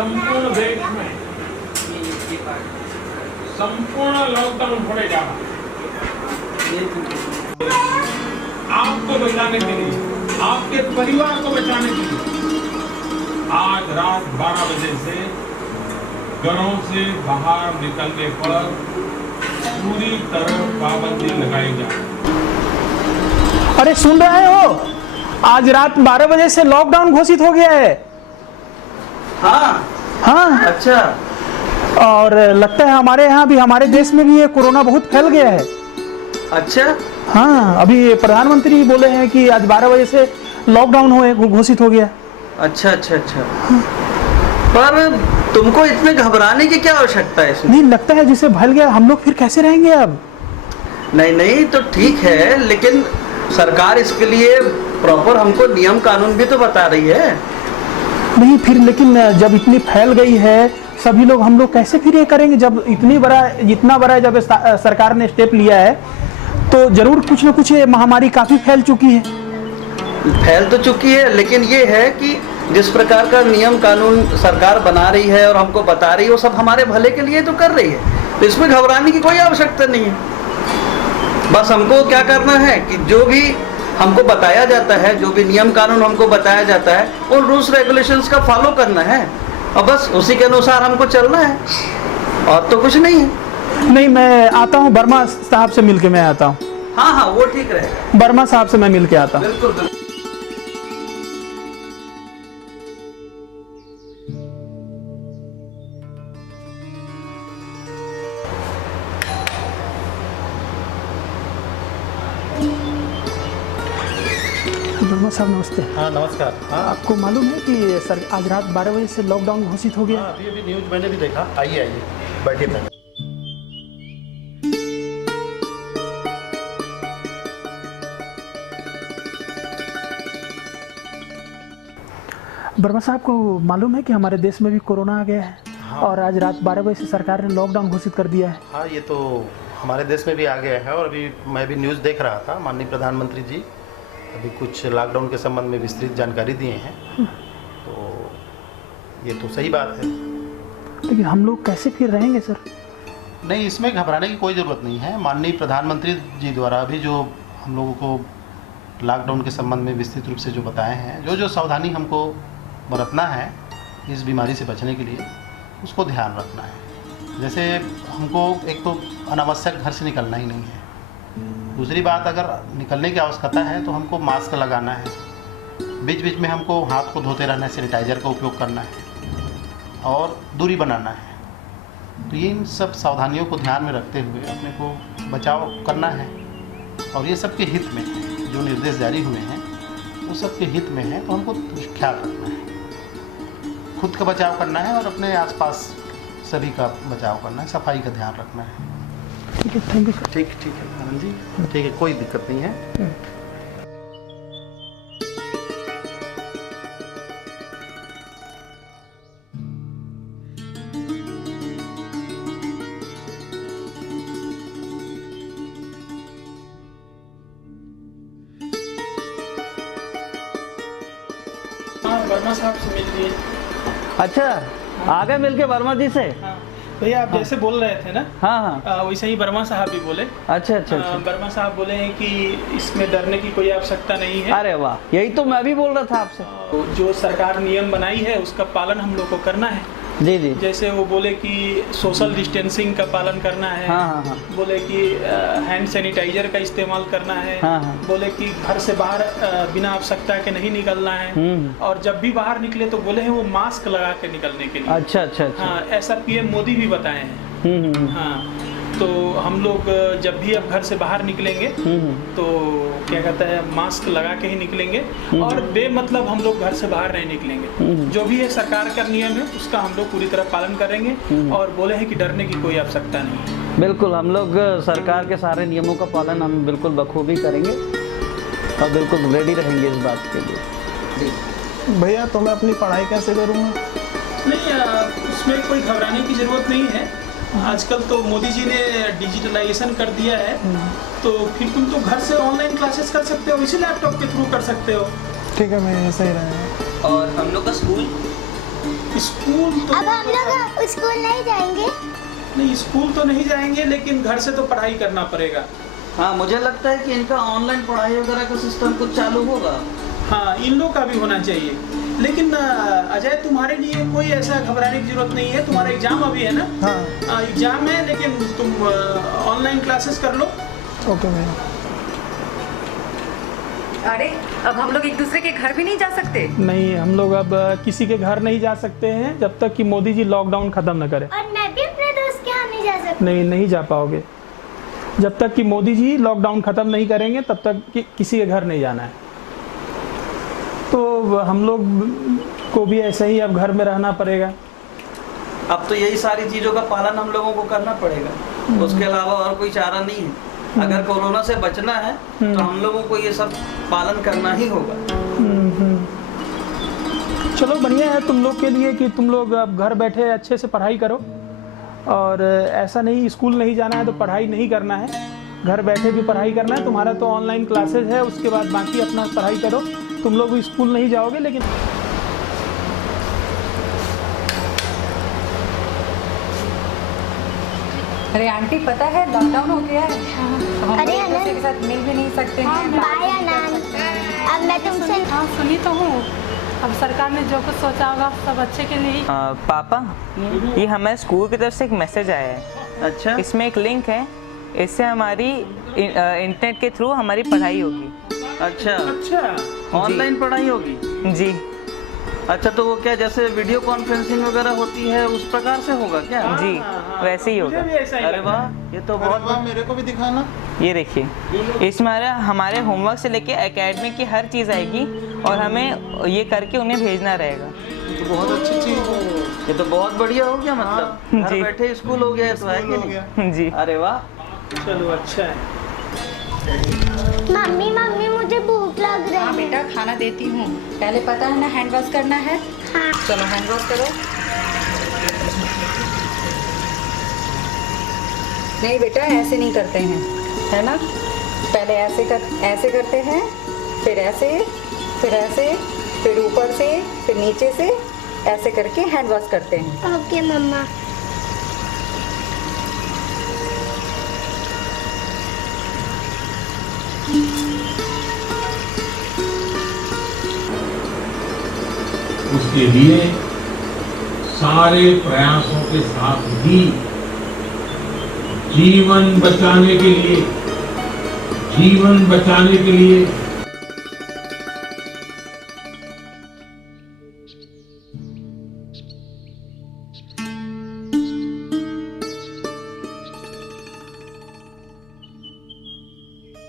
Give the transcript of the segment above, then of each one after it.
संपूर्ण देश में संपूर्ण लॉकडाउन पड़ेगा। आपको बचाने के लिए, आपके परिवार को बचाने के लिए आज रात 12 बजे से घरों से बाहर निकलने पर पूरी तरह पाबंदी लगाई जाए। अरे सुन रहे हो, आज रात 12 बजे से लॉकडाउन घोषित हो गया है। हाँ अच्छा। और लगता है हमारे यहाँ भी, हमारे देश में भी ये कोरोना बहुत फैल गया है। अच्छा हाँ, अभी प्रधानमंत्री बोले हैं कि आज 12 बजे से लॉकडाउन घोषित हो गया। अच्छा अच्छा अच्छा। पर तुमको इतने घबराने की क्या आवश्यकता है इसमें? नहीं, लगता है जिसे फैल गया, हम लोग फिर कैसे रहेंगे अब? नहीं नहीं, तो ठीक है, लेकिन सरकार इसके लिए प्रॉपर हमको नियम कानून भी तो बता रही है। नहीं फिर, लेकिन जब इतनी फैल गई है सभी लोग, हम लोग कैसे फिर ये करेंगे? जब इतना बड़ा जब सरकार ने स्टेप लिया है तो जरूर कुछ न कुछ, ये महामारी काफी फैल चुकी है। फैल तो चुकी है, लेकिन ये है कि जिस प्रकार का नियम कानून सरकार बना रही है और हमको बता रही है, वो सब हमारे भले के लिए तो कर रही है, तो इसमें घबराने की कोई आवश्यकता नहीं है। बस हमको क्या करना है कि जो भी हमको बताया जाता है, जो भी नियम कानून हमको बताया जाता है, उन रूल्स रेगुलेशंस का फॉलो करना है और बस उसी के अनुसार हमको चलना है, और तो कुछ नहीं है। नहीं, मैं आता हूँ, वर्मा साहब से मिलके मैं आता हूँ। हाँ हाँ, वो ठीक रहेगा। वर्मा साहब से मैं मिलके आता हूँ। बिल्कुल बिल्कुल। वर्मा साहब नमस्ते। हाँ नमस्कार। हाँ आपको मालूम है कि सर आज रात 12 बजे से लॉकडाउन घोषित हो गया? अभी अभी न्यूज़ मैंने भी देखा। आइए आइए बैठिए पहले। वर्मा साहब को मालूम है कि हमारे देश में भी कोरोना आ गया है? हाँ। और आज रात 12 बजे से सरकार ने लॉकडाउन घोषित कर दिया है। हाँ, ये तो हमारे देश में भी आ गया है और अभी मैं भी न्यूज़ देख रहा था। माननीय प्रधानमंत्री जी अभी कुछ लॉकडाउन के संबंध में विस्तृत जानकारी दिए हैं, तो ये तो सही बात है। लेकिन हम लोग कैसे फिर रहेंगे सर? नहीं, इसमें घबराने की कोई ज़रूरत नहीं है। माननीय प्रधानमंत्री जी द्वारा अभी जो हम लोगों को लॉकडाउन के संबंध में विस्तृत रूप से जो बताए हैं, जो जो सावधानी हमको बरतना है इस बीमारी से बचने के लिए, उसको ध्यान रखना है। जैसे हमको एक तो अनावश्यक घर से निकलना ही नहीं है। दूसरी बात, अगर निकलने की आवश्यकता है तो हमको मास्क लगाना है, बीच बीच में हमको हाथ को धोते रहना है, सैनिटाइज़र का उपयोग करना है और दूरी बनाना है। तो ये इन सब सावधानियों को ध्यान में रखते हुए अपने को बचाव करना है, और ये सबके हित में है। जो निर्देश जारी हुए हैं वो सबके हित में है, तो हमको ख्याल रखना है, खुद का बचाव करना है और अपने आसपास सभी का बचाव करना है, सफाई का ध्यान रखना है। ठीक है, थैंक यू सर। ठीक ठीक है आनंद जी, ठीक है, कोई दिक्कत नहीं है। हाँ, वर्मा साहब से मिल लिए। अच्छा, आ गए मिलके वर्मा जी से? हाँ भैया, आप जैसे बोल रहे थे ना, हाँ हाँ। वैसे ही वर्मा साहब भी बोले। अच्छा अच्छा अच्छा। वर्मा साहब बोले हैं कि इसमें डरने की कोई आवश्यकता नहीं है। अरे वाह, यही तो मैं भी बोल रहा था आपसे। जो सरकार नियम बनाई है उसका पालन हम लोग को करना है। जी जी। जैसे वो बोले कि सोशल डिस्टेंसिंग का पालन करना है। हाँ हाँ हाँ। बोले कि हैंड सैनिटाइजर का इस्तेमाल करना है। हाँ हाँ। बोले कि घर से बाहर बिना आवश्यकता के नहीं निकलना है। और जब भी बाहर निकले तो बोले हैं वो मास्क लगा के निकलने के लिए। अच्छा अच्छा अच्छा। हाँ, ऐसा पीएम मोदी भी बताए हैं। हाँ, तो हम लोग जब भी अब घर से बाहर निकलेंगे तो क्या कहता है, मास्क लगा के ही निकलेंगे और बेमतलब हम लोग घर से बाहर नहीं निकलेंगे। जो भी है सरकार का नियम है उसका हम लोग पूरी तरह पालन करेंगे और बोले हैं कि डरने की कोई आवश्यकता नहीं है। बिल्कुल, हम लोग सरकार के सारे नियमों का पालन हम बिल्कुल बखूबी करेंगे और बिल्कुल रेडी रहेंगे इस बात के लिए। भैया तो मैं अपनी पढ़ाई कैसे करूँगा? नहीं, उसमें कोई घबराने की जरूरत नहीं है। आजकल तो मोदी जी ने डिजिटलाइजेशन कर दिया है, तो फिर तुम तो घर से ऑनलाइन क्लासेस कर सकते हो, इसी लैपटॉप के थ्रू कर सकते हो। ठीक है, मैं ऐसा ही रहेगा। और हम लोग का स्कूल स्कूल तो अब हम लोग स्कूल नहीं जाएंगे। नहीं, स्कूल तो नहीं जाएंगे, लेकिन घर से तो पढ़ाई करना पड़ेगा। हाँ, मुझे लगता है कि इनका ऑनलाइन पढ़ाई वगैरह का सिस्टम कुछ चालू होगा। हाँ, इन लोग का भी होना चाहिए। लेकिन अजय, तुम्हारे लिए कोई ऐसा घबराने की जरूरत नहीं है। तुम्हारा एग्जाम अभी है ना? हाँ। एग्जाम है, लेकिन तुम ऑनलाइन क्लासेस कर लो। ओके भैया। अरे, अब हम लोग एक दूसरे के घर भी नहीं जा सकते? नहीं, हम लोग अब किसी के घर नहीं जा सकते हैं जब तक कि मोदी जी लॉकडाउन खत्म न करे। और मैं भी अपने दोस्त के यहाँ नहीं जा सकती। नहीं, नहीं जा पाओगे। जब तक कि मोदी जी लॉकडाउन खत्म नहीं करेंगे तब तक कि किसी के घर नहीं जाना है। तो हम लोग को भी ऐसे ही अब घर में रहना पड़ेगा। अब तो यही सारी चीजों का पालन हम लोगों को करना पड़ेगा, उसके अलावा और कोई चारा नहीं है। अगर कोरोना से बचना है तो हम लोगों को ये सब पालन करना ही होगा। चलो, बढ़िया है तुम लोग के लिए कि तुम लोग अब घर बैठे अच्छे से पढ़ाई करो। और ऐसा नहीं स्कूल नहीं जाना है तो पढ़ाई नहीं करना है, घर बैठे भी पढ़ाई करना है। तुम्हारा तो ऑनलाइन क्लासेस है, उसके बाद बाकी अपना पढ़ाई करो। तुम लोग भी स्कूल नहीं जाओगे, लेकिन अरे आंटी, पता है लॉकडाउन हो गया है। हम अरे एक दूसरे के साथ मिल भी नहीं सकते हैं। बाय अनान, अब मैं तुमसे हाँ, सुनी तो हूँ। अब सरकार ने जो कुछ सोचा होगा सब अच्छे के लिए ही। पापा, ये हमारे स्कूल की तरफ से एक मैसेज आया है। अच्छा, इसमें एक लिंक है, इससे हमारी इंटरनेट के थ्रू हमारी पढ़ाई होगी। अच्छा, अच्छा, ऑनलाइन पढ़ाई होगी। जी। अच्छा, तो वो क्या जैसे वीडियो कॉन्फ्रेंसिंग वगैरह होती है उस प्रकार से होगा क्या? जी, वैसे ही होगा। मुझे भी ऐसा ही अरे लगा। वाह, ये तो बहुत मेरे को भी दिखाना। ये देखिए, इसमें हमारे होमवर्क से लेके एकेडमिक की हर चीज़ आएगी और हमें ये करके उन्हें भेजना रहेगा। तो बहुत अच्छी चीज है। ये तो बहुत बढ़िया हो गया। मतलब घर जी। बैठे स्कूल हो गया, तो है कि हो नहीं? गया। जी। अरे वाह। चलो, अच्छा है। मम्मी मम्मी मुझे भूख लग हाँ रही है। बेटा, खाना देती हूँ। पहले पता है ना हैंड वॉश करना है? हाँ। चलो हैंड वॉश करो। नहीं बेटा, ऐसे नहीं करते हैं, है ना? पहले ऐसे करते हैं, फिर ऐसे, फिर ऐसे, फिर ऊपर से, फिर नीचे से, ऐसे करके हैंड वॉश करते हैं। ओके मम्मा। उसके लिए सारे प्रयासों के साथ ही जीवन बचाने के लिए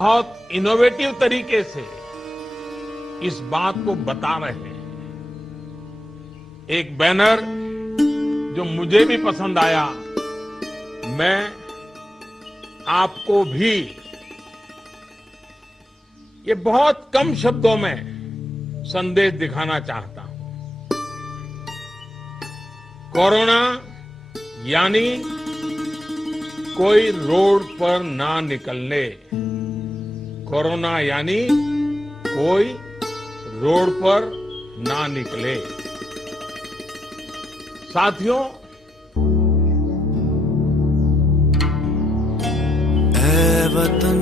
बहुत इनोवेटिव तरीके से इस बात को बता रहे हैं। एक बैनर जो मुझे भी पसंद आया, मैं आपको भी ये बहुत कम शब्दों में संदेश दिखाना चाहता हूं। कोरोना यानी कोई रोड पर ना निकलने। कोरोना यानी कोई रोड पर ना निकले। साथियों, ऐ वतन